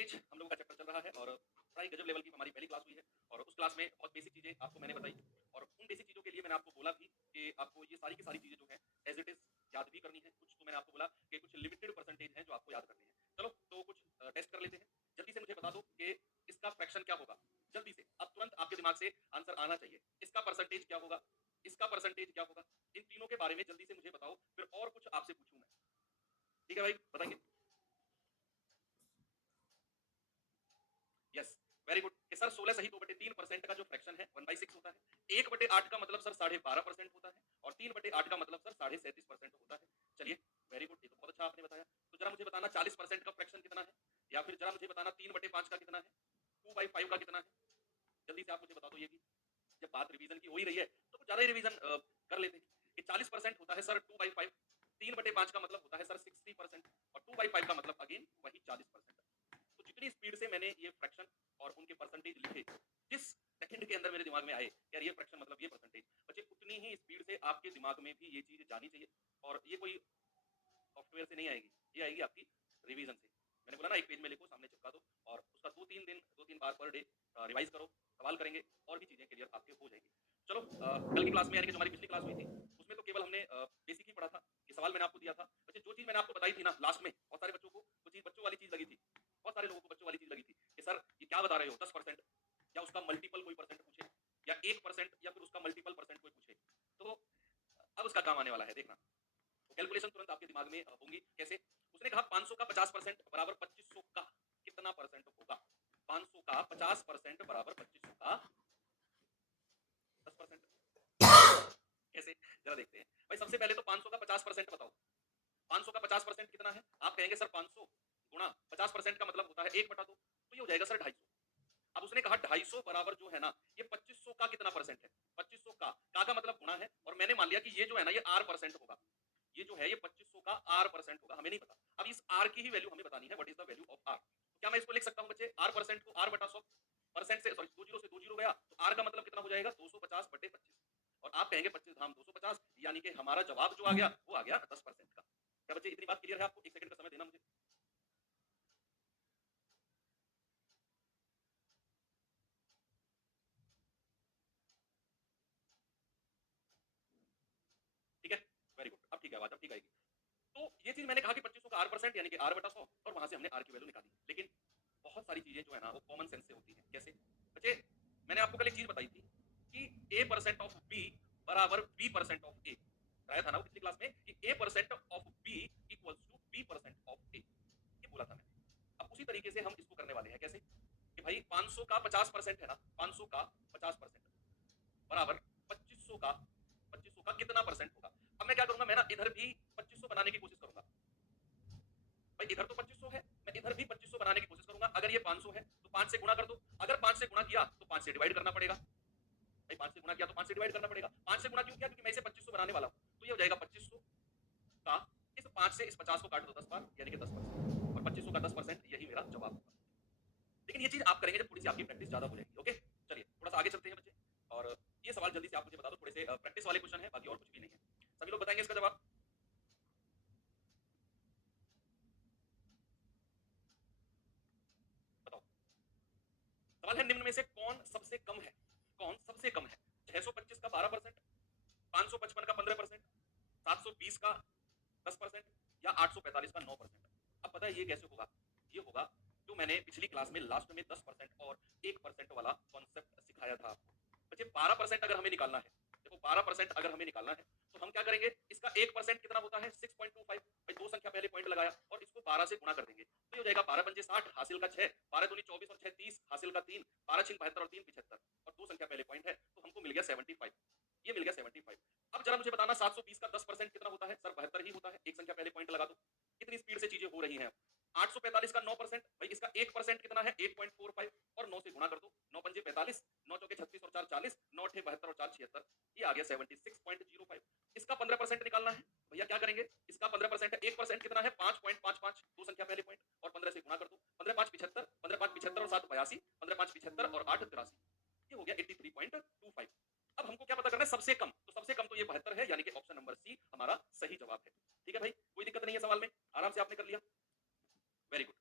Percentage हम लोगों का चैप्टर चल रहा है और बड़ा ही गजब लेवल की हमारी पहली क्लास हुई है और उस क्लास में बहुत बेसिक चीज़ें आपको मैंने बताई और उन बेसिक चीज़ों के लिए मैंने आपको बोला भी कि आपको ये सारी की सारी चीज़ें जो है एज इट इज़ याद भी करनी है। कुछ तो मैंने आपको बोला कि कुछ लिमिटेड परसेंटेज हैं जो आपको याद करनी है। चलो तो कुछ टेस्ट कर लेते हैं। जल्दी से मुझे बता दो कि इसका फ्रैक्शन क्या होगा। जल्दी से अब तुरंत आपके दिमाग से आंसर आना चाहिए। इसका परसेंटेज क्या होगा, इसका परसेंटेज क्या होगा, इन तीनों के बारे में जल्दी से मुझे बताओ, फिर और कुछ आपसे पूछूं मैं। ठीक है भाई, बताइए। यस, वेरी गुड कि सर 16 सही 2/3% का जो फ्रैक्शन है 1/6 होता है। 1/8 का मतलब सर 12.5% होता है और 3/8 का मतलब सर 37.5% होता है। चलिए, वेरी गुड, ये तो बहुत अच्छा आपने बताया। तो जरा मुझे बताना 40% का फ्रैक्शन कितना है, या फिर जरा मुझे बताना 3/5 का कितना है, 2/5 का कितना है। जल्दी से आप मुझे बता दो ये भी। जब बात रिवीजन की हो ही रही है तो कुछ ज्यादा ही रिवीजन कर लेते हैं कि 40% होता है सर 2/5, 3/5 का मतलब होता है सर 60% और 2/5 का मतलब अगेन वही 40%। तो जितनी स्पीड से मैंने ये फ्रैक्शन और उनके परसेंटेज लिखे, जिस सेकंड के अंदर मेरे दिमाग में आए यार ये फ्रैक्शन मतलब ये परसेंटेज, बच्चे उतनी ही स्पीड से आपके दिमाग में भी ये चीज जानी चाहिए। और ये कोई सॉफ्टवेयर से नहीं आएगी, ये आएगी आपकी रिवीजन से। मैंने बोला ना, एक पेज में लिखो, सामने चिपका दो और उसका 2-3 बार पर डे रिवाइज करो, सवाल करेंगे और भी चीजें क्लियर आपके हो जाएंगी। चलो कल की क्लास में यानी कि जो हमारी पिछली क्लास हुई थी उसमें तो केवल हमने बेसिक ही पढ़ा था। ये सवाल मैंने आपको दिया था बच्चे, जो चीज मैंने आपको बताई थी ना लास्ट में, बहुत सारे बच्चों को वो चीज बच्चों वाली चीज लगी थी। बहुत सारे लोगों को बच्चों वाली चीज लगी थी कि सर ये क्या बता रहे हो, 10% या उसका मल्टीपल कोई परसेंट पूछे, या 1% या फिर उसका मल्टीपल परसेंट कोई पूछे। तो अब उसका काम आने वाला है, देखना। तो कैलकुलेशन तुरंत आपके दिमाग में होंगी कैसे। उसने कहा 500 का 50% बराबर 2500 का कितना परसेंट होगा। 500 का 50% बराबर 2500 का 10%। कैसे, जरा देखते हैं भाई। सबसे पहले तो 500 का 50% बताओ। 500 का 50% कितना है, आप कहेंगे सर 500 गुणा 50% का मतलब होता है 1/2, तो ये हो जाएगा सर 250। अब उसने कहा 250 बराबर जो है ना, ये 2500 का कितना परसेंट है। 2500 का मतलब गुणा है और मैंने मान लिया कि ये जो है ना ये आर परसेंट होगा। ये जो है ये 2500 का आर परसेंट होगा, हमें नहीं पता। अब इस आर की ही वैल्यू हमें बतानी है, what is the value of R. तो क्या मैं इसको लिख सकता हूं बच्चे, आर परसेंट को आर बटा 100 परसेंट से, सॉरी 20 से 20 गया तो आर का मतलब कितना हो जाएगा 250 बटे 25। और आप कहेंगे 25 धाम 250, यानी कि हमारा जवाब जो आ गया वो आ गया 10% का। क्या बच्चे इतनी बात क्लियर है आपको? एक सेकंड का समय देना मुझे। ठीक है, वेरी गुड, अब ठीक है आवाज, अब ठीक आएगी। तो ये चीज मैंने कहा कि 2500 का आर परसेंट यानी कि आर बटा 100, और वहां से हमने आर की वैल्यू निकाली। लेकिन बहुत सारी चीजें जो है ना वो कॉमन सेंस से होती हैं। कैसे बच्चे, मैंने आपको कल एक चीज बताई थी कि ए परसेंट ऑफ बी बराबर बी परसेंट ऑफ ए। बताया था ना वो पिछली क्लास में कि A percent of B equals to B percent of A, ये बोला था मैंने। अब उसी तरीके से हम इसको करने वाले हैं। कैसे कि भाई 500 का 50% है ना, 500 का 50% बराबर 2500 का कितना परसेंट होगा। अब मैं क्या करूंगा, मैं ना इधर भी 2500 बनाने की कोशिश करूंगा। भाई इधर तो 2500 है, मैं इधर भी 2500 बनाने की कोशिश करूंगा। अगर ये 500 है तो 5 से गुणा कर दो। अगर 5 से गुणा किया तो 5 से डिवाइड करना पड़ेगा। भाई 5 से गुणा किया तो 5 से डिवाइड करना पड़ेगा। 5 से गुणा क्यों किया, क्योंकि मैं इसे 2500 बनाने वाला हूं। तो ये हो जाएगा 2500 का, इस 5 से इस 50 को काट दो 10 बार, यानी कि 10%, और 2500 का 10% यही मेरा जवाब होगा। लेकिन ये चीज आप करेंगे जब थोड़ी सी आपकी प्रैक्टिस ज्यादा हो जाएगी। ओके, चलिए थोड़ा सा आगे चलते हैं बच्चे। और ये सवाल जल्दी से आप मुझे बता दो, थोड़े से प्रैक्टिस वाले क्वेश्चन है, बाकी और कुछ भी नहीं है। सभी लोग बताएंगे इसका जवाब। बताओ, सवाल है निम्न में से कौन सबसे कम है। कौन सबसे कम है, 625 का 12%, 555 का 15%, 720 का 10%, या 845 का 9%। अब पता है ये कैसे होगा, ये होगा जो मैंने पिछली क्लास में लास्ट में 10% और 1% वाला कॉन्सेप्ट सिखाया था आपको। बच्चे 12% अगर हमें निकालना है, देखो 12% अगर हमें निकालना है तो हम क्या करेंगे, इसका 1% कितना होता है 6.25। भाई दो संख्या पहले पॉइंट लगाया और इसको 12 से गुणा कर देंगे तो ये हो जाएगा 12 पंजे 60, हासिल का 6, 12 दूनी 24 और 6 30, हासिल का 3, 12 छिन 72 और 3 75, और दो संख्या पहले पॉइंट है तो हमको मिल गया 75। ये मिल गया 75। अब जरा मुझे बताना 720 का 10% कितना होता है। सर 72 ही होता है, एक संख्या पहले पॉइंट लगा दो। कितनी स्पीड से चीजें हो रही हैं। 845 का 9%, भाई इसका 1% कितना है 8.45, और 9 से गुणा कर दो। 9 पंजे 45, 9 चौके 36 और 4 40, 9 अठे 72 और 4 76, ये आ गया 76.05। इसका 15% निकालना है, भैया क्या करेंगे, इसका 15% है, 1% कितना है 5.55, दो संख्या पहले पॉइंट, और 15 से गुणा कर दो। 15 5 75, 15 5 75 और 7 82, 15 5 75 और 8 83, ये हो गया 83.25। अब हमको क्या पता करना है, सबसे कम। तो सबसे कम तो ये 72 है, यानी कि ऑप्शन नंबर सी हमारा सही जवाब है। ठीक है भाई, कोई दिक्कत नहीं है सवाल में, आराम से आपने कर लिया, वेरी गुड।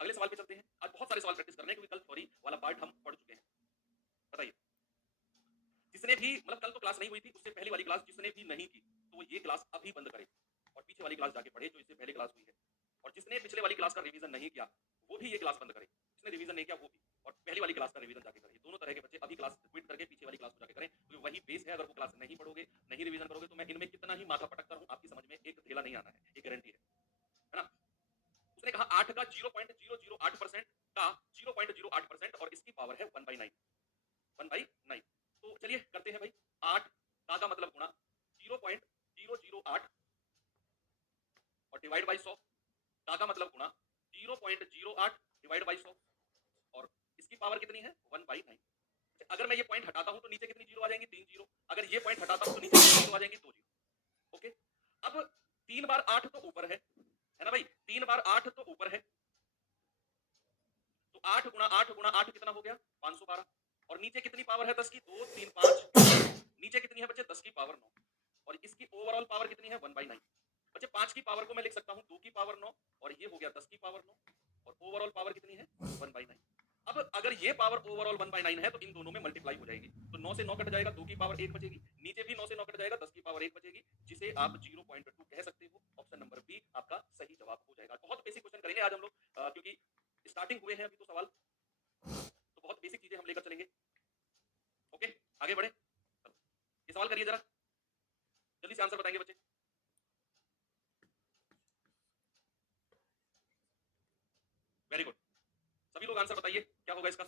अगले सवाल पे चलते हैं। आज बहुत सारे सवाल प्रैक्टिस करने हैं क्योंकि कल थ्योरी वाला पार्ट हम पढ़ चुके हैं। बताइए, जिसने भी मतलब कल तो क्लास नहीं हुई थी, उससे पहली वाली क्लास जिसने भी नहीं की तो वो ये क्लास अभी बंद करे और पीछे वाली क्लास जाके पढ़े जो इससे पहले क्लास हुई है। और जिसने पिछले वाली क्लास का रिवीजन नहीं किया वो भी ये क्लास बंद करे, जिसने रिवीजन नहीं किया वो भी, और पहली वाली क्लास का रिवीजन जाके करे। दोनों तरह के बच्चे अभी क्लास क्विट करके पीछे वाली क्लास को जाके करें, क्योंकि वही बेस है। अगर वो क्लास नहीं पढ़ोगे, नहीं रिवीजन करोगे, तो मैं इनमें कितना ही माथा पटकता हूं, आपकी समझ में एक ढेला नहीं आना है, ये गारंटी है ना। उसने कहा 8 का 0.008% का 0.08% और इसकी पावर है 1/9, 1/9। तो चलिए करते हैं भाई। 8 का मतलब गुणा 0.008 और डिवाइड बाई 100, का मतलब गुणा 0.08 डिवाइड बाई 100 और इसकी पावर कितनी है 1/9। अगर मैं ये पॉइंट हटाता हूं तो नीचे कितनी जीरो आ जाएंगी, 3 जीरो। अगर ये पॉइंट हटाता हूं तो नीचे कितनी जीरो आ जाएंगी, 2 जीरो। ओके, अब 3 बार 8 तो ऊपर है ना भाई, 3 बार 8 तो ऊपर है, तो 8 गुणा 8 गुणा 8 कितना हो गया 512। और नीचे कितनी पावर है 10 की, 2 3 5, नीचे कितनी है बच्चे 10 की पावर 9 और इसकी ओवरऑल पावर कितनी है 1/9। बच्चे 5 की पावर को मैं लिख सकता हूं 2 की पावर 9 और ये हो गया 10 की पावर 9 और ओवरऑल पावर कितनी है 1/9। अब अगर ये पावर ओवरऑल 1/9 है तो इन दोनों में मल्टीप्लाई हो जाएगी, तो 9 से 9 कट जाएगा, 2 की पावर 1 बचेगी, नीचे भी 9 से 9 कट जाएगा, 10 की पावर 1 बचेगी, जिसे आप 0.2 कह सकते हो। ऑप्शन नंबर बी आपका सही जवाब हो जाएगा। बहुत बेसिक क्वेश्चन करेंगे आज हम लोग, क्योंकि स्टार्टिंग हुए हैं अभी तो सवाल, तो बहुत बेसिक चीजें हम लेकर चलेंगे। ओके, आगे बढ़े। ये सवाल करिए जरा, जल्दी से आंसर बताएंगे बच्चे। वेरी गुड, सभी लोग आंसर बताइए क्या होगा इसका।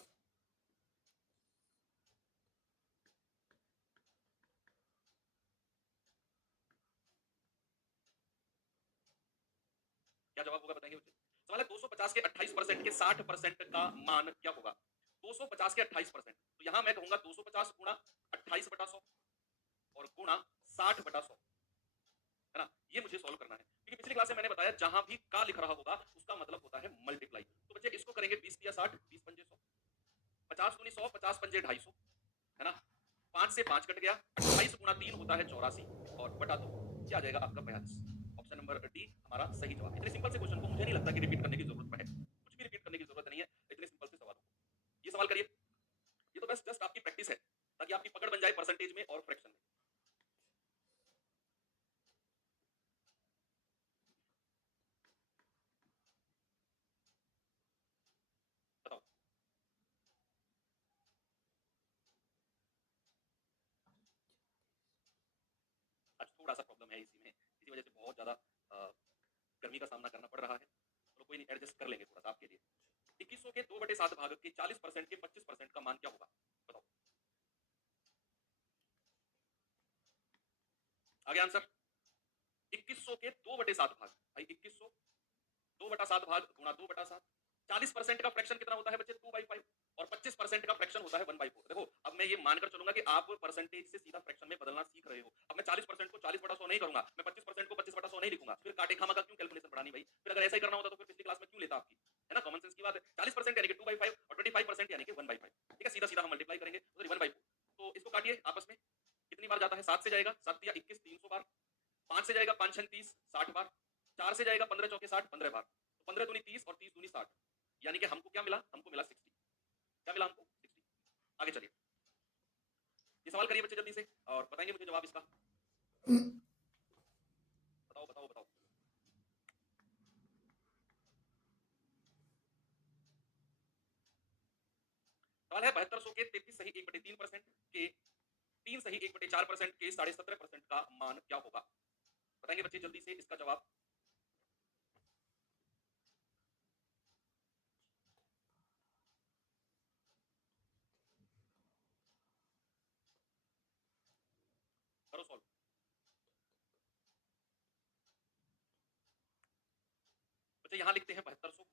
क्या जवाब होगा बताएंगे बच्चे। सवाल है 250 के 28% के 60% का मान क्या होगा। 250 के 28%, तो यहां मैं कहूंगा 250 गुणा 28 बटा 100 और गुणा 60 बटा 100, है ना। ये मुझे सॉल्व करना है क्योंकि पिछली क्लास में मैंने बताया जहां भी का लिख रहा होगा उसका मतलब होता है मल्टीप्लाई। तो बच्चे इसको करेंगे 20 या 60, 20 पंजे 100, 50 दूनी 100, 50 पंजे 250, है ना। 5 से 5 कट गया, 28 गुणा 3 होता है 84 और बटा 2 क्या आ जाएगा आपका 42। ऑप्शन नंबर डी हमारा सही जवाब है। इतने सिंपल से क्वेश्चन को मुझे नहीं लगता कि रिपीट करने की जरूरत है, कुछ भी रिपीट करने की जरूरत नहीं है इतने सिंपल से सवालों को। ये सवाल करिए, ये तो बस जस्ट आपकी प्रैक्टिस है ताकि आपकी पकड़ बन जाए परसेंटेज में और फ्रैक्शन में। बताओ। आज थोड़ा सा प्रॉब्लम है इसी में, इसी वजह से बहुत ज्यादा गर्मी का सामना करना पड़ रहा है, तो कोई नहीं, एडजस्ट कर लेंगे थोड़ा सा आपके लिए। 2100 के 2/7 भाग के 40% के 25% का मान क्या होगा, बताओ। आगे आंसर 2100 के 2/7 भाग, भाई 2100 2/7 भाग गुणा 2/7, 40% का फ्रैक्शन कितना होता है बच्चे 2/5 और 25% का फ्रैक्शन होता है 1/4। देखो अब मैं ये मानकर चलूंगा कि आप परसेंटेज से सीधा फ्रैक्शन में बदलना सीख रहे हो। अब मैं 40% को 40/100 नहीं करूंगा, मैं 25% को 25/100 नहीं लिखूंगा, फिर काटे खामा का क्यों कैलकुलेशन बढ़ानी भाई। फिर अगर ऐसा ही करना होता तो फिर पिछली क्लास में क्यों लेता आपकी, है ना। कॉमन सेंस की बात है। 40% यानी कि 2/5 और 25% यानी कि 1/5, ठीक है। सीधा सीधा हम मल्टीप्लाई करेंगे तो 1/4, तो इसको काटिए आपस में। कितनी बार जाता है, 7 से जाएगा, 7 या 21 300 बार, 5 से जाएगा 5 6 30 60 बार, 4 से जाएगा 15 चौके 60 15 बार, तो 15 दूनी 30 और 30 दूनी 60, यानी कि हमको क्या मिला, हमको मिला 60। क्या मिला हमको 60। आगे चलिए, ये सवाल करिए बच्चे जल्दी से और बताएंगे मुझे जवाब इसका। बताओ बताओ बताओ। सवाल है 7200 के 33 सही 1/3% के 3 सही 1/4% के 17.5% का मान क्या होगा। बताएंगे बच्चे जल्दी से इसका जवाब। करो सॉल्व। बच्चे यहाँ लिखते हैं 7200,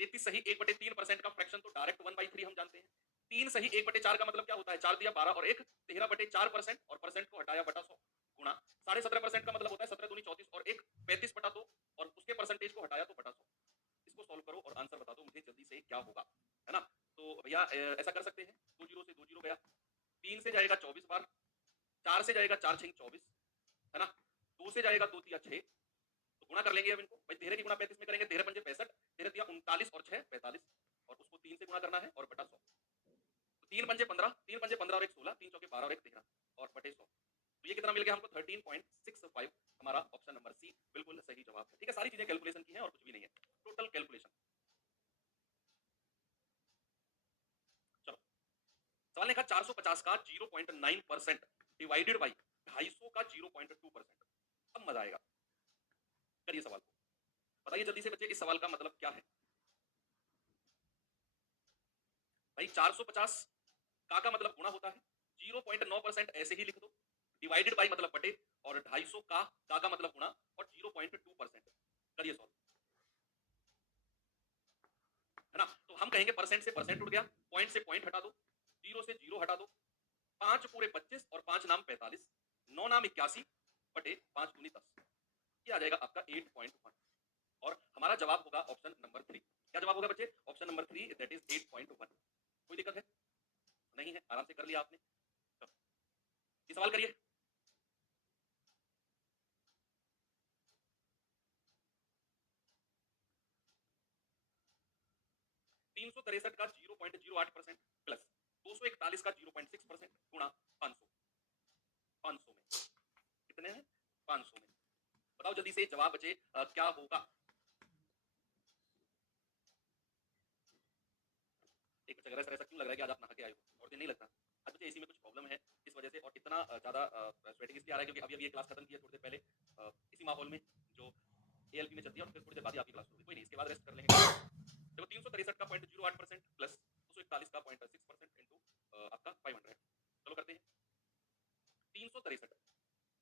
33 सही 1/3% का फ्रैक्शन तो डायरेक्ट 1/3 हम जानते हैं। 3 सही 1/4 का मतलब क्या होता है, 4 दिया 12 और 1 13/4% और परसेंट को हटाया बटा 100 गुणा 17.5% का मतलब होता है 17 दूनी 34 और 1 35/2 और उसके परसेंटेज को हटाया तो बटा 100। इसको सॉल्व करो और आंसर बता दो मुझे जल्दी से क्या होगा, है ना। तो भैया ऐसा कर सकते हैं, 2 जीरो से 2 जीरो गया, 3 से जाएगा 24 बार, 4 से जाएगा 4 6 24, है ना। 2 से जाएगा 2 तिया 6, तो गुणा कर लेंगे अब इनको भाई, 13 की गुणा 35 में करेंगे, 13 पंजे 65, 13 तिया 40 और 6 45 और उसको 3 से गुणा करना है और बटा 100। तो 3 पंजे 15, 3 पंजे 15 और 1 16, 3 चौके 12 और 1 13 और बटे 100। तो ये कितना मिल गया हमको 13.65। हमारा ऑप्शन नंबर सी बिल्कुल सही जवाब है। ठीक है, सारी चीजें कैलकुलेशन की हैं और कुछ भी नहीं है, टोटल कैलकुलेशन। चलो, सवाल ने कहा 450 का 0.9% डिवाइडेड बाई 250 का 0.2%। अब मजा आएगा, करिए सवाल को, बताइए जल्दी से बच्चे इस सवाल का मतलब क्या है। भाई 450 का मतलब गुणा होता है, 0.9% ऐसे ही लिख दो, डिवाइडेड बाई मतलब बटे, और 250 का मतलब गुणा और 0.2%। करिए सॉल्व, है ना। तो हम कहेंगे परसेंट से परसेंट उड़ गया, पॉइंट से पॉइंट हटा दो, जीरो से जीरो हटा दो, 5 पूरे 25 और 5 नाम 45, 9 नाम 81 बटे 5 दूनी 10। ये आ जाएगा आपका 8.1 और हमारा जवाब होगा ऑप्शन नंबर 3। क्या जवाब होगा बच्चे? Option number 3 that is 8.1। कोई दिक्कत है? नहीं है, आराम से कर लिया आपने। चलो, ये सवाल करिए। 363 का 0.08% प्लस 241 का 0.6% गुणा 500। 500 में कितने हैं? 500 में। बताओ जल्दी से जवाब बचे क्या होगा। एक बच्चा कह रहा है, सर ऐसा क्यों लग रहा है कि आज आप नहा के आए हो, और दिन नहीं लगता। आज बच्चे एसी में कुछ प्रॉब्लम है इस वजह से, और इतना ज़्यादा स्वेटिंग इसलिए आ रहा है क्योंकि अभी अभी ये क्लास खत्म की है थोड़ी देर पहले, इसी माहौल में जो एएलपी में चलती है, और फिर थोड़ी देर बाद ही आपकी क्लास होगी। कोई नहीं, इसके बाद रेस्ट कर लेंगे। देखो 363 का 0.08% प्लस 241 का 0.6% इंटू आपका 500। चलो करते हैं। 363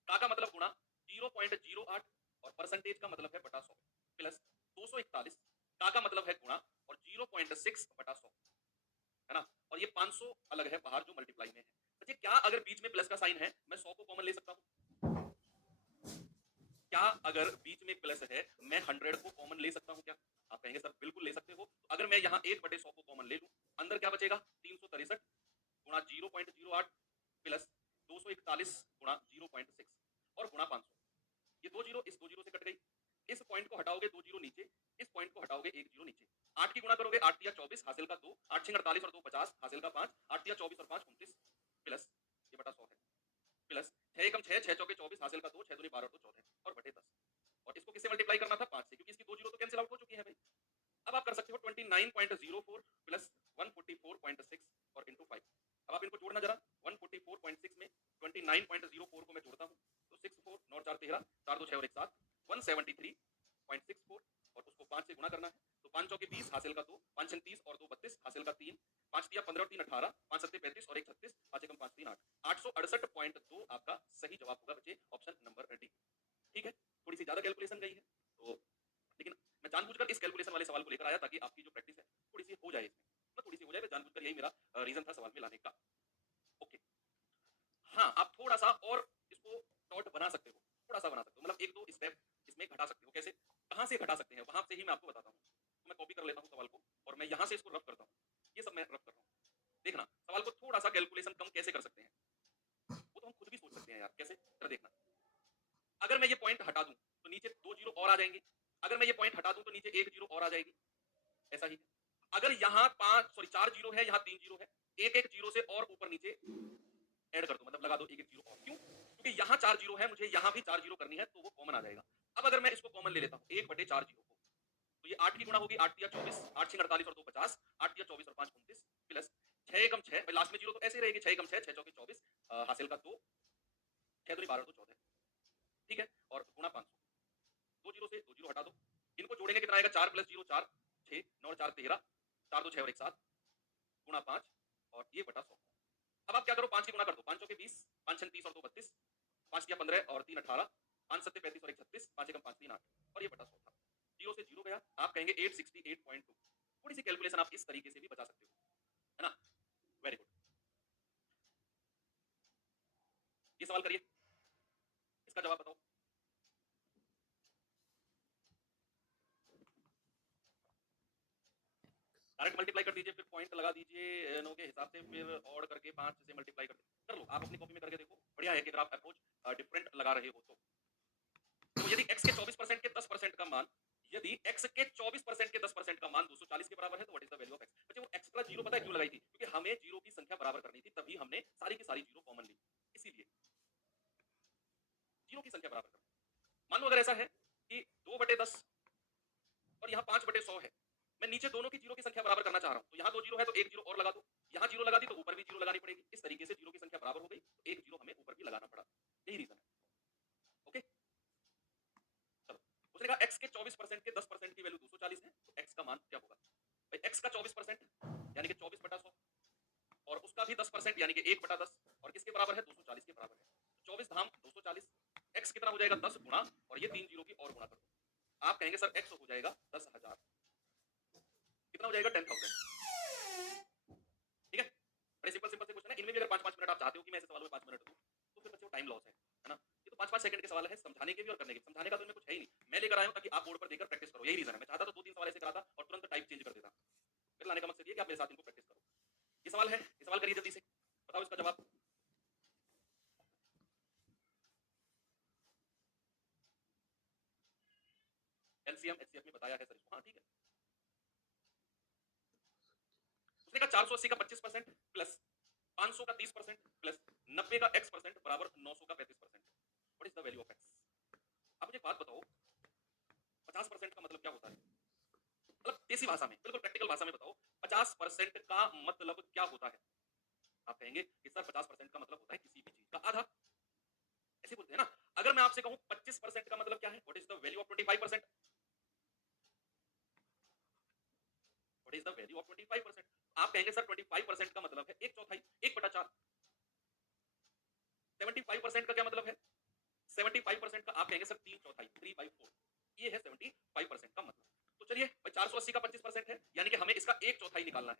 का मतलब गुणा 0.08 और परसेंटेज का मतलब है बटा 100 प्लस 241 का मतलब है गुणा और 0.6 बटा 100, है ना। और ये 500 अलग है बाहर जो मल्टीप्लाई में है। बच्चे क्या अगर बीच में प्लस का साइन है मैं 100 को कॉमन ले सकता हूँ? क्या अगर बीच में प्लस है मैं 100 को कॉमन ले सकता हूँ क्या? आप कहेंगे सर बिल्कुल ले सकते हो। तो अगर मैं यहाँ 1/100 को कॉमन ले लूं, अंदर क्या बचेगा? 363 गुणा 0.08 प्लस 241 गुणा 0.6 और गुणा 500। ये 2 जीरो इस 2 जीरो से कट गई, इस पॉइंट को हटाओगे 2 जीरो नीचे, इस पॉइंट को हटाओगे 1 जीरो नीचे। 8 की गुणा करोगे 8 या 24 हासिल का 2, 8 6 48 और 2 50 हासिल का 5, 8 या 24 और 5 29 प्लस ये बटा 100 है, प्लस 6 एकम 6 6 चौके 24 हासिल का 2, 6 दूनी 12 और 2 14 और बटे 10। और इसको किससे मल्टीप्लाई करना था? 5 से, क्योंकि इसकी 2 जीरो तो कैंसिल आउट हो चुकी है भाई। अब आप कर सकते हो 29.04 प्लस 144.6 और इंटू 5। अब आप इनको जोड़ना जरा, 144.6 में 29.04 को मैं जोड़ता हूँ तो 6 4 9 4 13 4 2 6 और 1 7 173.64 और उसको 5 से गुणा करना है। तो 5 चौके 20 हासिल का 2, 5 छन 30 और 2 32 हासिल का 3, 5 तिया 15 और 3 18, 5 सत्ते 35 और 1 36, 5 एकम 5 3 8, 868.2 आपका सही जवाब होगा बच्चे, ऑप्शन नंबर डी। ठीक है, थोड़ी सी ज्यादा कैलकुलेशन गई है तो, लेकिन मैं जानबूझकर इस कैलकुलेशन वाले सवाल को लेकर आया ताकि आपकी जो प्रैक्टिस है थोड़ी सी हो जाए इसमें, ना थोड़ी सी हो जाए, जानबूझकर यही मेरा रीजन था सवाल में लाने का। ओके, हाँ आप थोड़ा सा और इसको शॉर्ट बना सकते हो, थोड़ा सा बना सकते हो, मतलब एक दो स्टेप इसमें घटा सकते हो। कैसे, कहाँ से घटा सकते हैं वहां से ही मैं आपको बताता हूँ। तो मैं कॉपी कर लेता हूँ सवाल को और मैं यहाँ से इसको रफ करता हूँ, ये सब मैं रफ कर रहा हूँ। देखना सवाल को थोड़ा सा कैलकुलेशन कम कैसे कर सकते हैं, वो तो हम खुद भी सोच सकते हैं यार, कैसे कर देखना। अगर मैं ये पॉइंट हटा दूं तो नीचे 2 जीरो और आ जाएंगे, अगर मैं ये पॉइंट हटा दूं तो नीचे 1 जीरो और आ जाएगी, ऐसा ही। अगर यहाँ 4 जीरो है, यहाँ 3 जीरो है, एक एक जीरो से और ऊपर नीचे ऐड कर दो, मतलब लगा दो एक एक जीरो और। क्यों? क्योंकि यहाँ 4 जीरो है, मुझे यहाँ भी 4 जीरो करनी है तो वो कॉमन आ जाएगा। अब अगर मैं इसको कॉमन ले लेता हूँ 1/4 जीरो को, तो ये 8 की गुणा होगी, 8 या 24, 8 6 48 और 2 50, 8 या 24 और 5 29 प्लस 6 एकम 6, लास्ट में जीरो तो ऐसे ही रहेगी, 6 एकम 6 6 चौके 24 हासिल का 2, 6 दूनी 12 और 2 14। ठीक है, और गुणा 500, 2 जीरो से 2 जीरो हटा दो, इनको जोड़ेंगे कितना आएगा? 4 प्लस जीरो 4 6 9 4 13, 4 2 6 और 1 7 गुणा 5 और ये बटा 100। अब आप क्या करो, 5 की गुणा कर दो, 5 चौके 20, 5 छन 30 और 2 32, 5 तिया 15 और 3 18, 5 सत्ते 35 और 1 36, 5 एकम 5 3 8 और ये बटा 100 था। जीरो से जीरो गया, आप कहेंगे 868.2। थोड़ी सी कैलकुलेशन आप इस तरीके से भी बचा सकते हो, है ना। वेरी गुड, ये सवाल करिए, इसका जवाब बताओ। डायरेक्ट मल्टीप्लाई कर दीजिए, फिर पॉइंट लगा दीजिए नो के हिसाब से, फिर और करके 5 से मल्टीप्लाई कर लो। आप अपनी कॉपी में करके देखो, बढ़िया है कि अगर आप अप्रोच डिफरेंट लगा रहे हो तो यदि x के 24% के 10% का मान, यदि x के 24% के 10% का मान 240 के बराबर है तो what is the value of x। बच्चे वो x प्लस 0 पता है क्यों लगाई थी? क्योंकि हमें जीरो की संख्या बराबर करनी थी, तभी हमने सारी की सारी जीरो कॉमन ली, इसीलिए जीरो की संख्या बराबर करनी। मान लो अगर ऐसा है कि 2/10 और यहाँ 5/100 है, मैं नीचे दोनों की जीरो की संख्या बराबर करना चाह रहा हूँ, तो यहाँ 2 जीरो है तो एक जीरो और लगा दो, यहाँ जीरो लगा दी तो ऊपर भी जीरो लगानी पड़ेगी, इस तरीके से जीरो की संख्या बराबर हो गई तो एक जीरो हमें ऊपर भी लगाना पड़ा, यही रीजन है। ओके, चलो उसने कहा x के 24% के 10% की वैल्यू 240 है, तो x का मान क्या होगा भाई? x का 24% यानी कि 24/100 और उसका भी 10% यानी कि 1/10 और किसके बराबर है? 240 के बराबर है। 24 धाम 240, x कितना हो जाएगा? 10 गुणा और ये 3 जीरो की और गुणा कर दो। आप कहेंगे सर x हो जाएगा 10,000, कितना हो जाएगा? 10,000। ठीक है, बड़े सिंपल सिंपल से क्वेश्चन है, इनमें भी अगर 5-5 मिनट आप चाहते हो कि मैं ऐसे सवालों में 5 मिनट दूं तो फिर बच्चों टाइम लॉस है ना? ये तो 5-5 सेकंड के सवाल है, समझाने के भी और करने के। समझाने का तो इनमें कुछ है ही नहीं, मैं लेकर आया हूं ताकि आप बोर्ड पर देकर प्रैक्टिस करो, यही रीजन है। मैं चाहता तो 2-3 सवाल ऐसे कराता और तुरंत टाइप चेंज कर देता। मेरे लाने का मकसद ये कि आप मेरे साथ इनको प्रैक्टिस करो। ये सवाल है, ये सवाल करिए जल्दी से, बताओ इसका जवाब। एलसीएम एचसीएफ में बताया है सर इसको, हाँ ठीक है। उसने कहा 480 का 25% प्लस 500 का 30% प्लस 90 का x% बराबर 900 का 35%। What is the value of x? आप मुझे एक बात बताओ, 50% का मतलब क्या होता है? मतलब देसी भाषा में, बिल्कुल प्रैक्टिकल भाषा में बताओ, 50% का मतलब क्या होता है? आप कहेंगे कि सर 50% का मतलब होता है किसी भी चीज का आधा, ऐसे बोलते हैं ना। अगर मैं आपसे कहूं 25% का मतलब क्या है? What is the value of 25%? What is the value of 25%? आप कहेंगे सर 25% का मतलब है एक चौथाई, 1/4। 75% का क्या मतलब है? 75% का आप कहेंगे सर 3/4, 3/4। ये है 75% का मतलब। तो चलिए 480 का 25% है यानी कि हमें इसका एक चौथाई निकालना है।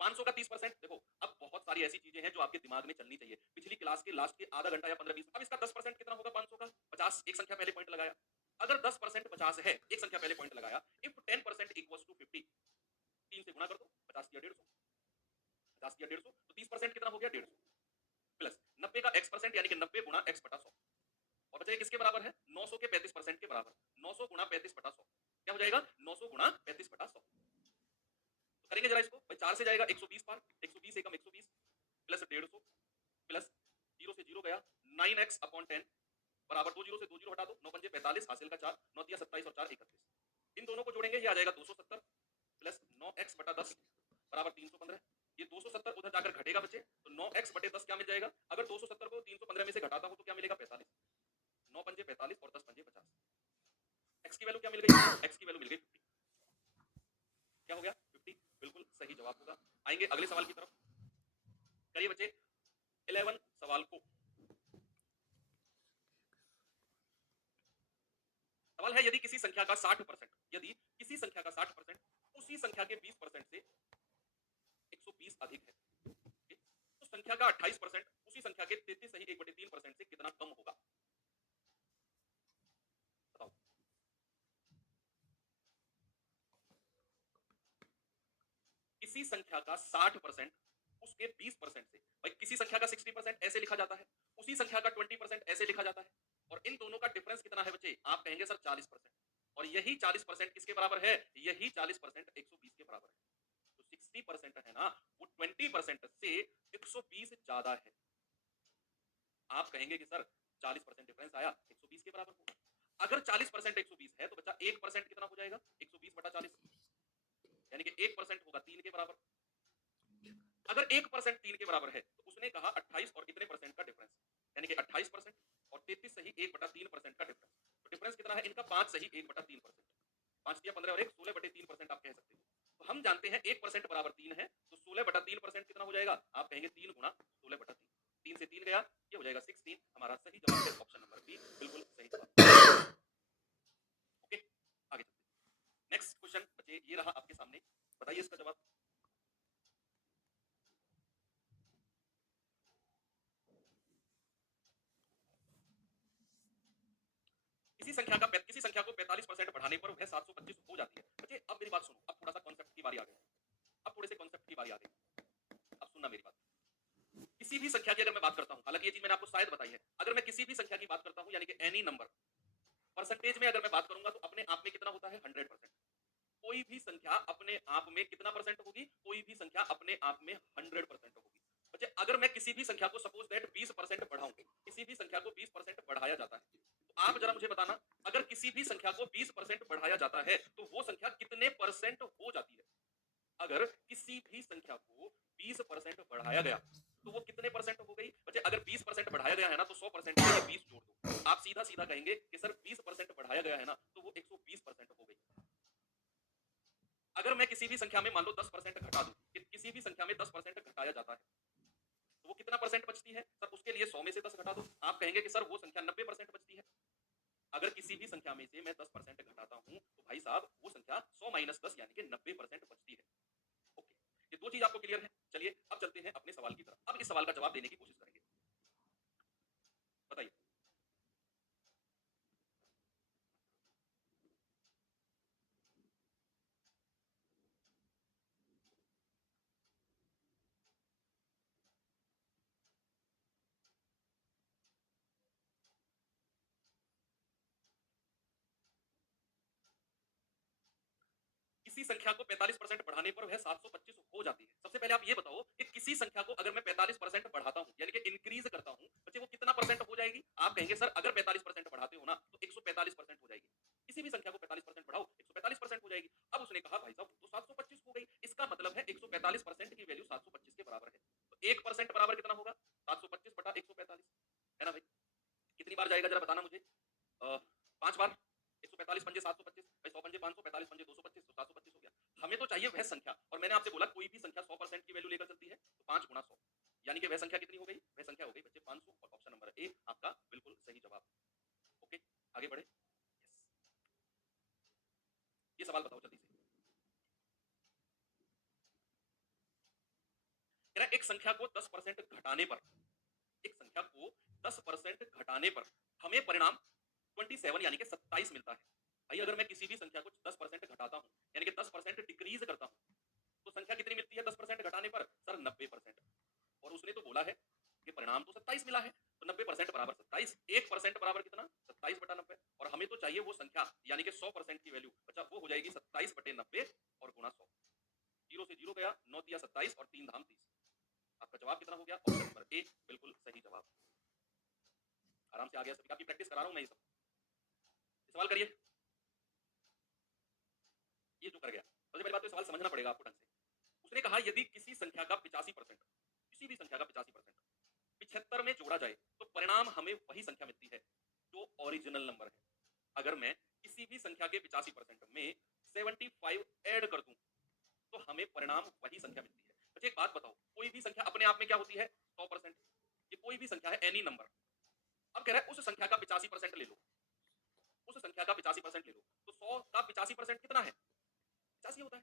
500 का 30%, देखो अब बहुत सारी ऐसी चीजें हैं जो आपके दिमाग में चलनी चाहिए। पिछली क्लास के लास्ट के आधा घंटा या 15-20, अब इसका 10% कितना होगा? 500 का 50, एक संख्या पहले पॉइंट लगाया। अगर 10% 50 है, एक संख्या पहले पॉइंट लगाया, इफ 10% इक्वल्स टू 50, 3 से गुणा कर दो, 50 किया 150, 50 किया 150, तो 30% कितना हो गया? 150 प्लस 90 का x% यानी कि 90 गुणा x बटा 100 और बचा किसके बराबर है? 900 के 35% के बराबर। 900 गुणा 35 बटा 100 क्या हो जाएगा? 900 गुणा 35 बटा 100। तो करेंगे जरा इसको भाई, 4 से जाएगा 120 पार, 120 एकम 120 प्लस 150 प्लस 0 से 0 गया 9x अपॉन 10 बराबर 2 जीरो से 2 जीरो हटा दो, 9 पंजे 45 हासिल का 4, 9 तिया 27 और 4 31। इन दोनों को जोड़ेंगे ये आ जाएगा 270 प्लस 9x बटा 10 बराबर 315। ये 270 उधर जाकर घटेगा बच्चे, तो 9x बटे 10 क्या मिल जाएगा? अगर 270 को 315 में से घटाता हूं तो क्या मिलेगा? 45। 9 पंजे 45 और 10 पंजे 50। x की वैल्यू क्या मिल गई? x की वैल्यू मिल गई 50। क्या हो गया? 50 बिल्कुल सही जवाब होगा। आएंगे अगले सवाल की तरफ, करिए बच्चे 11 सवाल को। सवाल है यदि किसी संख्या का 60%, यदि किसी संख्या का 60% उसी संख्या के 20% से 120 अधिक है, ठीक? तो संख्या का 28% उसी संख्या के 33 सही 1/3% से कितना कम होगा? बताओ। किसी संख्या का 60% उसके 20% से, भाई किसी संख्या का 60% ऐसे लिखा जाता है, उसी संख्या का 20% ऐसे लिखा जाता है, और इन दोनों का डिफरेंस कितना है बच्चे? आप कहेंगे सर 40%। और यही 40% किसके बराबर है? यही 40% 120 के बराबर है। तो 60% है ना, वो 20% से 120 ज्यादा है। आप कहेंगे कि सर 40% डिफरेंस आया, 120 के बराबर होगा। अगर 40% 120 है तो बच्चा 1% कितना हो जाएगा? 120 बटा 40 यानी कि 1% होगा 3 के बराबर। अगर 1% 3 के बराबर है तो उसने कहा 28 और कितने परसेंट का डिफरेंस, यानी कि 28% और 33 सही 1/3% का डिफरेंस। तो डिफरेंस कितना है इनका? 5 सही 1/3%। 5 या 15 और 1 16/3% आप कह सकते हो। तो हम जानते हैं 1% बराबर 3 है, तो 16/3% कितना हो जाएगा? आप कहेंगे 3 गुणा 16/3। 3 से 3 गया, ये हो जाएगा 16। हमारा सही जवाब है ऑप्शन नंबर बी, बिल्कुल सही जवाब। ओके, आगे चलते। नेक्स्ट क्वेश्चन बच्चे ये रहा आपके सामने, बताइए इसका जवाब। किसी संख्या को 45% बढ़ाने पर वह 725 हो जाती है। बच्चे अब मेरी बात सुनो, अब थोड़ा सा कॉन्सेप्ट की बारी आ गई। अब थोड़े से कॉन्सेप्ट की बारी आ गई, अब सुनना मेरी बात। किसी भी संख्या की अगर मैं बात करता हूं, हालांकि ये चीज मैंने आपको शायद बताई है, अगर मैं किसी भी संख्या की बात करता हूं यानी कि एनी नंबर, परसेंटेज में अगर मैं बात करूंगा तो अपने आप में कितना होता है? 100%। कोई भी संख्या अपने आप में कितना परसेंट होगी? कोई भी संख्या अपने आप में 100% होगी। बच्चे अगर मैं किसी भी संख्या को सपोज दैट 20% बढ़ाऊं, किसी भी संख्या को 20% बढ़ाया जाता है, तो आप जरा मुझे बताना, अगर किसी भी संख्या को 20% बढ़ाया जाता है तो वो संख्या कितने परसेंट हो जाती है? अगर किसी भी संख्या को 20% बढ़ाया गया तो वो कितने परसेंट हो गई? बच्चे अगर 20% बढ़ाया गया है ना तो 100% के लिए 20 जोड़ दो। आप सीधा सीधा कहेंगे कि सर 20% बढ़ाया गया है ना तो वो 120% हो गई। अगर मैं किसी भी संख्या में मान लो 10% घटा दूं, किसी भी संख्या में 10% घटाया जाता है तो वो कितना परसेंट बचती है? सर उसके लिए 100 में से 10 घटा दो। आप कहेंगे कि सर वो संख्या 90% बचती है। अगर किसी भी संख्या में से मैं 10% घटाता हूं तो भाई साहब वो संख्या 100 माइनस 10 यानी कि 90% बचती है। ओके, ये दो चीज आपको क्लियर है। चलिए अब चलते हैं अपने सवाल की तरफ। अब इस सवाल का जवाब देने की कोशिश करेंगे। बताइए। किसी संख्या को 45% बढ़ाने पर वह 725 हो जाती है। सबसे पहले आप ये बताओ कि किसी संख्या को अगर मैं 45% बढ़ाता हूं यानी कि इंक्रीज करता हूं, बच्चे वो कितना परसेंट हो जाएगी? आप कहेंगे सर अगर 45% बढ़ाते हो ना तो 145% हो जाएगी। किसी भी संख्या को 45% बढ़ाओ 145% हो जाएगी। अब उसने कहा भाई साहब तो 725 हो गई, इसका मतलब है 145% की वैल्यू 725 के बराबर है। तो 1% बराबर कितना होगा? 725 बटा 145, है ना भाई? कितनी बार जाएगा जरा बताना मुझे। 5 बार। 145 पंजे 725, भाई 100 पंजे 500, 45 पंजे 225, तो 725 हो गया। हमें तो चाहिए वह संख्या, और मैंने आपसे बोला कोई भी संख्या 100% की वैल्यू लेकर चलती है तो 5 गुना 100 यानी कि वह संख्या कितनी हो गई? वह संख्या हो गई बच्चे 500, और ऑप्शन नंबर ए आपका बिल्कुल सही जवाब। ओके, आगे बढ़े। यस, ये सवाल बताओ जल्दी से। कह रहा है एक संख्या को 10% घटाने पर, एक संख्या को 10% घटाने पर हमें परिणाम 27 यानी कि 27 मिलता है। भाई अगर मैं किसी भी संख्या को 10% घटाता हूं यानी कि 10% डिक्रीज करता हूं तो संख्या कितनी मिलती है 10% घटाने पर? सर 90%। और उसने तो बोला है कि परिणाम तो 27 मिला है, तो 90% बराबर 27, 1% बराबर कितना? 27 बटा 90। और हमें तो चाहिए वो संख्या यानी कि 100% की वैल्यू। अच्छा वो हो जाएगी 27 बटे 90 और गुणा 100। जीरो से जीरो गया, 9 दिया 27 और 3 धाम 30। आपका जवाब कितना हो गया? ऑप्शन नंबर ए बिल्कुल सही जवाब। आराम से आ गया, सभी आपकी प्रैक्टिस करा रहा हूं मैं ये सब। ये सवाल करिए। ये जो कर गया, सबसे पहली बात तो सवाल समझना पड़ेगा आपको ढंग से। उसने कहा यदि किसी संख्या का 85%, किसी भी संख्या का 85% 75 में जोड़ा जाए तो परिणाम हमें वही संख्या मिलती है जो ओरिजिनल नंबर है। अगर मैं किसी भी संख्या के 85% में 75 ऐड कर दूं तो हमें परिणाम वही संख्या मिलती है। अच्छा एक बात बताओ, कोई भी संख्या अपने आप में क्या होती है? 100%। ये कोई भी संख्या है, एनी नंबर। अब कह रहा है उस संख्या का 85% ले लो, उस संख्या का 85% ले लो, तो 100 का 85% कितना है? 85 होता है।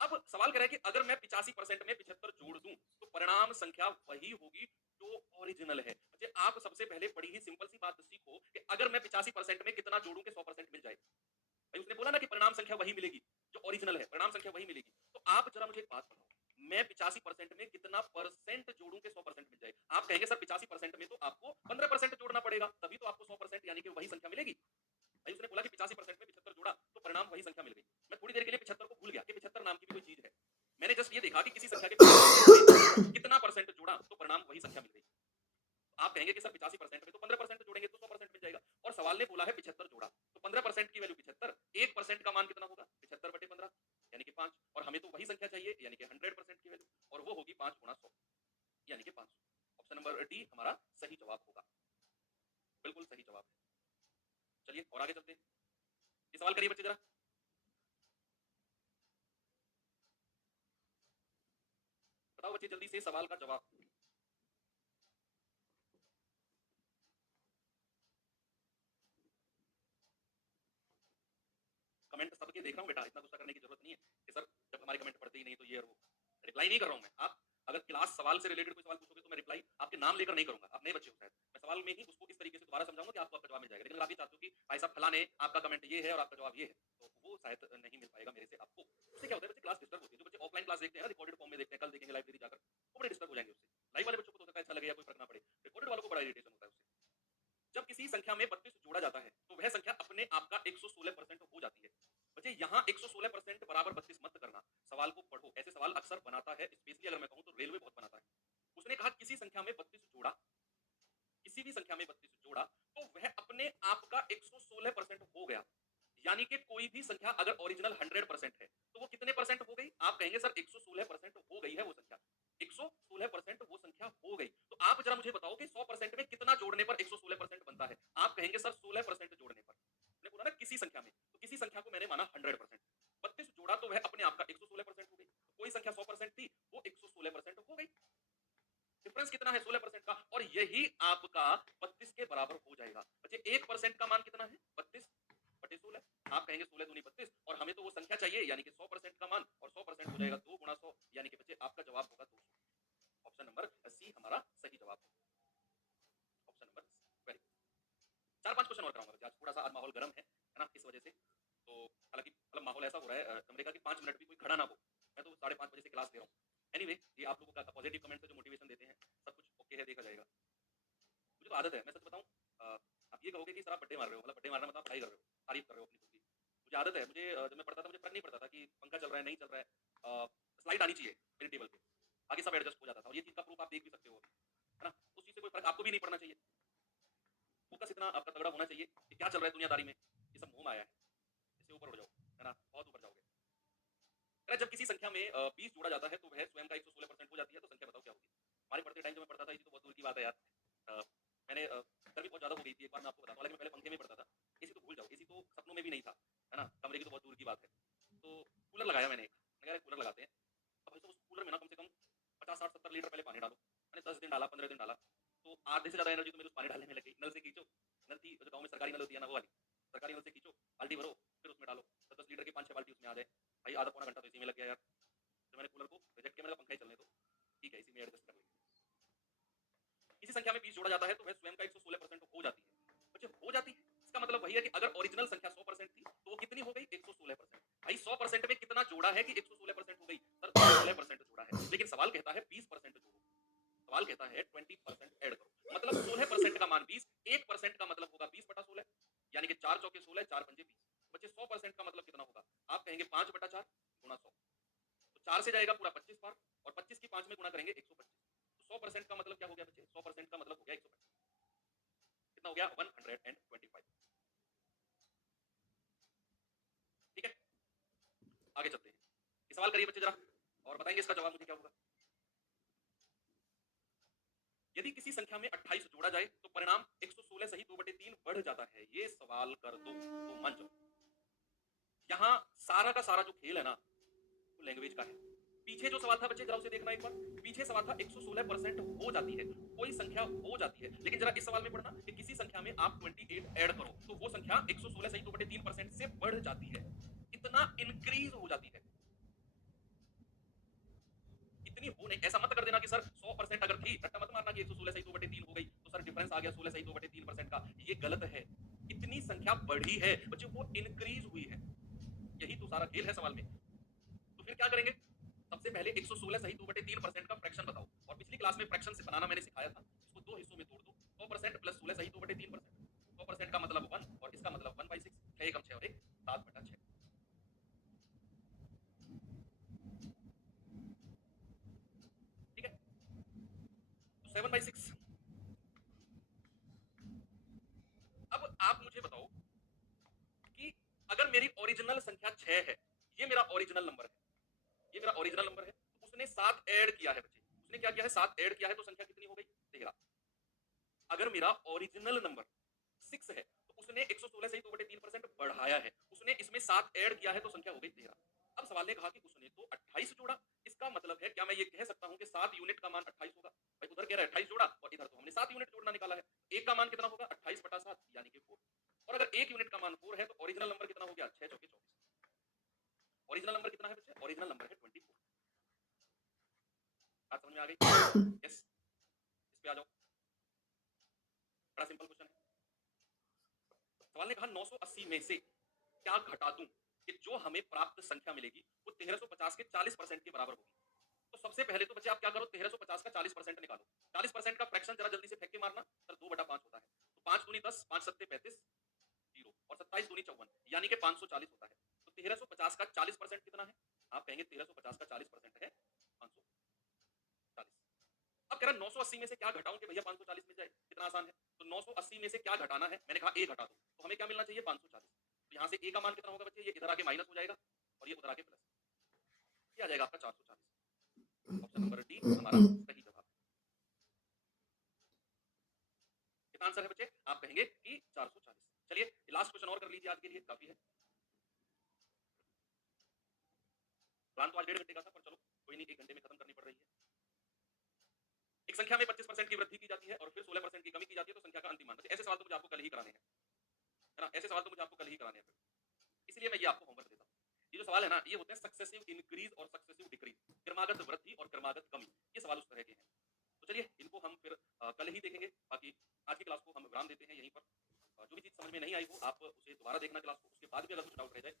अब सवाल कर रहा है कि अगर मैं 85% में 75 जोड़ दूं तो परिणाम संख्या वही होगी जो ओरिजिनल है। अच्छा आप सबसे पहले बड़ी ही सिंपल सी बात सीखो कि अगर मैं 85% में कितना जोड़ूं कि 100% मिल जाए। भाई उसने बोला ना कि परिणाम संख्या वही मिलेगी जो ओरिजिनल है, परिणाम संख्या वही मिलेगी। तो आप जरा मुझे एक बात बताओ, मैं 85% में कितना परसेंट जोड़ूं कि 100% मिल जाए? आप कहेंगे सर 85% में तो आपको 15% जोड़ना पड़ेगा तभी तो आपको 100% यानी कि वही संख्या मिलेगी। भाई उसने बोला कि 85% में 75 जोड़ा तो परिणाम वही संख्या मिल गई। मैं थोड़ी देर के लिए 75 को भूल गया कि 75 नाम की भी कोई चीज है। मैंने जस्ट ये देखा कि किसी संख्या के 85% में कितना परसेंट जोड़ा तो परिणाम वही संख्या मिल गई। आप कहेंगे कि सर 85% में तो 15% जोड़ेंगे तो 100% मिल जाएगा, और सवाल ने बोला है 75 जोड़ा तो 15% की वैल्यू 75, 1% का मान कितना होगा? 75 बटे 15 यानी कि 5, और हमें तो वही संख्या चाहिए यानी कि 100% की वैल्यू, और वो होगी 5 गुणा 100 यानी कि 500। ऑप्शन नंबर डी हमारा सही जवाब होगा, बिल्कुल सही जवाब है। चलिए और आगे चलते हैं। ये सवाल करिए बच्चे जरा। बताओ बच्चे जल्दी से सवाल का जवाब। कमेंट सबके देख रहा हूँ बेटा, इतना गुस्सा करने की जरूरत नहीं है कि सर जब हमारे कमेंट पढ़ते ही नहीं तो ये और वो। रिप्लाई नहीं कर रहा हूँ मैं। आप अगर क्लास सवाल से रिलेटेड कोई सवाल पूछोगे तो मैं रिप्लाई आपके नाम लेकर नहीं करूंगा, आप नए बच्चे हो शायद, मैं सवाल में ही उसको इस तरीके से दोबारा समझाऊंगा कि आपको आपका जवाब मिल जाएगा। लेकिन आप ये चाहते हो कि भाई साहब फला ने आपका कमेंट ये है और आपका जवाब ये है, तो वो शायद नहीं मिल पाएगा मेरे से आपको। उससे क्या होता है बच्चे क्लास डिस्टर्ब होती है। जो बच्चे ऑफलाइन क्लास देखते हैं ना, रिकॉर्डेड फॉर्म में देखते हैं, कल देखेंगे लाइब्रेरी जाकर, वो बड़े डिस्टर्ब हो जाएंगे उससे। लाइव वाले बच्चों को तो हो सकता है अच्छा लगे या कोई फर्क ना पड़े, रिकॉर्डेड वालों को बड़ा इरिटेशन होता है उससे। जब किसी संख्या में 32 जोड़ा जाता है तो वह संख्या अपने आप का 116% हो जाती है। बच्चे यहाँ 116% है, स्पेशली अगर मैं कहूँ तो रेलवे बहुत बनाता है। उसने कहा किसी संख्या में 32 जोड़ा, किसी भी संख्या में 32 जोड़ा, तो वह अपने आप का 116% हो गया। यानी कि कोई भी संख्या अगर ओरिजिनल 100% है, तो वो कितने परसेंट हो गई? आप कहेंगे सर 116% हो गई है वो संख्या। 116% वो संख्या हो गई। तो आप ज़रा मुझे बताओ कि 100% में कितना जोड़ने पर 116% बनता है? आप कहेंगे सर 16% जोड़ने पर। मैंने बोला ना किसी संख्या में, तो किसी संख्या को मैंने माना 100%। 32 जोड़ा तो वह अपने आप का 116% हो गई। कोई संख्या 100% थी, वो 116% हो गई। डिफरेंस कितना है 16% का, और यही आपका 32 के बराबर हो जाएगा। बच्चे 1% का मान कितना है? 32 बटे 16। आप कहेंगे 16 दूनी 32, और हमें तो वो संख्या चाहिए यानी कि 100% का मान, और 100% हो जाएगा 2 गुणा 100, यानी कि बच्चे आपका जवाब होगा 200। ऑप्शन नंबर सी हमारा सही जवाब है। Option number very. 4-5 क्वेश्चन और कराऊंगा बच्चे, आज थोड़ा सा आज माहौल गर्म है ना, इस वजह से। तो हालांकि मतलब माहौल ऐसा हो रहा है कमरे का कि 5 मिनट भी कोई खड़ा ना हो। मैं तो 5:30 बजे से क्लास ले रहा हूँ। एनीवे, ये आप लोगों का पॉजिटिव कमेंट से जो मोटिवेशन देते हैं, सब कुछ ओके है, देखा जाएगा। मुझे तो आदत है, मैं सच बताऊं, आप ये कहोगे कि सर आप बड्डे मार रहे हो, मतलब बड्डे मारना मतलब आप पढ़ाई कर रहे हो, तारीफ कर रहे हो अपनी खुद की। मुझे आदत है, मुझे जब मैं पढ़ता था मुझे फर्क नहीं पड़ता था कि पंखा चल रहा है नहीं चल रहा है, स्लाइड आनी चाहिए मेरी टेबल पे, आगे सब एडजस्ट हो जाता था, और ये चीज़ का प्रूफ आप देख भी सकते हो अभी, है ना। उस चीज़ से कोई फर्क आपको भी नहीं पड़ना चाहिए। फोकस इतना आपका तगड़ा होना चाहिए कि क्या चल रहा है दुनियादारी में, ये सब मोह माया है, इससे ऊपर उठ जाओ, है ना, बहुत ऊपर जाओगे। अरे जब किसी संख्या में 20 जोड़ा जाता है तो वह स्वयं का 116% हो जाती है, तो संख्या बताओ क्या होगी? हमारे पढ़ते टाइम जब मैं पढ़ता था, ये तो बहुत दूर की बात है यार। अ, मैंने गर्मी बहुत ज़्यादा हो गई थी, एक बार मैं आपको बताता हूँ, लेकिन मैं पहले पंखे में पढ़ता था। एसी तो भूल जाओ, एसी तो सपनों में भी नहीं था, है ना? कमरे की तो बहुत दूर की बात है। तो कूलर लगाया मैंने एक, मैंने कहा यार कूलर लगाते हैं। अब भाई साहब उस कूलर में ना कम से कम 50, 60, 70 लीटर पहले पानी डालो। मैंने 10 दिन डाला, 15 दिन डाला, तो आधे से ज़्यादा एनर्जी तो मेरे उस पानी डालने में लग गई। नल से खींचो, नल थी जो गाँव में सरकारी नल होती है ना वो वाली, सरकारी नल से खींचो, बाल्टी भरो, फिर उसमें डालो। 10-10 लीटर की 5-6 बाल्टी उसमें आ जाए। भाई आधा पौना घंटा तो इसी में लग गया यार। तो मैंने कूलर को रिजेक्ट किया, मैंने कहा पंखा ही चलने दो, ठीक है इसी में एडजस्ट कर लेंगे। किसी संख्या में 20 जोड़ा जाता है तो वह स्वयं का 116% हो जाती है। बच्चे हो जाती है, इसका मतलब वही है कि अगर ओरिजिनल संख्या 100% थी तो वो कितनी हो गई? 116%। भाई 100% में कितना जोड़ा है कि 116% हो गई? सर 16% जोड़ा है, लेकिन सवाल कहता है 20% जोड़ो। सवाल कहता है 20% ऐड करो, मतलब 16% का मान 20, 1% का मतलब होगा 20 बटा 16, यानी कि 4 चौके 16, 4 पंजे 20। बच्चे 100% का मतलब कितना होगा? आप कहेंगे 5 बटा 4 गुणा 100, तो 4 से जाएगा पूरा 25 बार, और 25 की 5 में गुणा करेंगे 125। तो 100% का मतलब क्या हो गया बच्चे? 100% का मतलब हो गया 125। कितना हो गया? 125। ठीक है, आगे चलते हैं। ये सवाल करिए बच्चे जरा, और बताएंगे इसका जवाब मुझे क्या होगा। यदि किसी संख्या में 28 जोड़ा जाए तो परिणाम 116 सही 2/3 बढ़ जाता है। ये सवाल कर दो तो मान जाओ। यहाँ सारा का सारा जो खेल है ना, वो लैंग्वेज का है। पीछे जो सवाल था बच्चे जरा उसे देखना एक बार। पीछे सवाल था 116% हो जाती है, कोई संख्या हो जाती है, लेकिन जरा इस सवाल में पढ़ना कि किसी संख्या में आप 28 ऐड करो तो वो संख्या 116 सही 2/3% से बढ़ जाती है, इतना इंक्रीज हो जाती है। इतनी हो नहीं, ऐसा मत कर देना कि सर 100% अगर थी, रट्टा मत मारना कि 116 सही 2/3 हो गई तो सर डिफरेंस आ गया 16 सही 2/3% का। ये गलत है। इतनी संख्या बढ़ी है बच्चे, वो इंक्रीज हुई है। यही तो सारा खेल है सवाल में। तो फिर क्या करेंगे? सबसे पहले 116 सही 2/3% का फ्रैक्शन बताओ, और पिछली क्लास में फ्रैक्शन से बनाना मैंने सिखाया था। इसको दो हिस्सों में तोड़ दो, 100% प्लस 16 सही 2/3%। 100% का मतलब 1, और इसका मतलब 1/6, 6 एकम 6 और 1 7/6। ठीक है, तो 7/6। अब आप मुझे बताओ कि अगर मेरी ओरिजिनल संख्या 6 है, ये मेरा ओरिजिनल नंबर है, ये मेरा ओरिजिनल नंबर है, तो उसने 7 ऐड किया है बच्चे। उसने क्या किया है? 7 ऐड किया है, तो संख्या कितनी हो गई? 13। अगर मेरा ओरिजिनल नंबर 6 है तो उसने 116 से ही 2/3% बढ़ाया है, उसने इसमें 7 ऐड किया है, तो संख्या हो गई 13। अब सवाल ने कहा कि उसने तो 28 जोड़ा, इसका मतलब है क्या मैं ये कह सकता हूं कि 7 यूनिट का मान 28 होगा? भाई उधर कह रहा है 28 जोड़ा, और इधर तो हमने 7 यूनिट जोड़ना निकाला है। एक का मान कितना होगा? 28 बटा 7 यानी कि 4। और अगर 1 यूनिट का मान 4 है तो ओरिजिनल नंबर कितना हो गया? 6 चौके 24। ओरिजिनल नंबर कितना है बच्चे? ओरिजिनल नंबर है 24। बात समझ में आ गई? यस, इस पे आ जाओ, बड़ा सिंपल क्वेश्चन है। सवाल ने कहा 980 में से क्या घटा दूं कि जो हमें प्राप्त संख्या मिलेगी वो 1350 के 40% के बराबर होगी। तो सबसे पहले तो बच्चे आप क्या करो? 1350 का 40% निकालो। 40% का फ्रैक्शन जरा जल्दी से फेंक के मारना। सर 2/5 होता है, तो 5 दूनी 10, 5 सत्ते 35, 0, और 27 दूनी 54, यानी कि 540 होता है। तो 1350 का 40% कितना है? आप कहेंगे 1350 का 40% है 500। अब कह रहा 980 में से क्या घटाऊं कि भैया 540 मिल जाए, कितना आसान है। तो 980 में से क्या घटाना है, मैंने कहा ए घटा दो, तो हमें क्या मिलना चाहिए 540। तो यहाँ से ए का मान कितना होगा बच्चे, ये इधर आके माइनस हो जाएगा और ये उधर आके प्लस, ये आ जाएगा आपका 440। ऑप्शन नंबर डी हमारा सही जवाब। कितना आंसर है बच्चे, आप कहेंगे कि 440। चलिए लास्ट क्वेश्चन और कर लीजिए, आज के लिए काफी है। प्लान तो आज 1.5 घंटे का था, पर चलो कोई नहीं, 1 घंटे में खत्म करनी पड़ रही है। एक संख्या में 25% की वृद्धि की जाती है और फिर 16% की कमी की जाती है, तो संख्या का अंतिम मान। ऐसे सवाल तो मुझे आपको कल ही कराने हैं, है ना, ऐसे सवाल तो मुझे आपको कल ही कराने हैं फिर, इसलिए मैं ये आपको होमवर्क देता हूँ। ये जो सवाल है ना, ये होते हैं सक्सेसिव इंक्रीज और सक्सेसिव डिक्रीज, क्रमागत वृद्धि और क्रमागत कमी, ये सवाल उस तरह के हैं। तो चलिए इनको हम फिर कल ही देखेंगे। बाकी आज की क्लास को हम विराम देते हैं यहीं पर। जो भी चीज समझ में नहीं आई हो आप उसे दोबारा देखना क्लास को, उसके बाद भी अगर कुछ डाउट रह जाए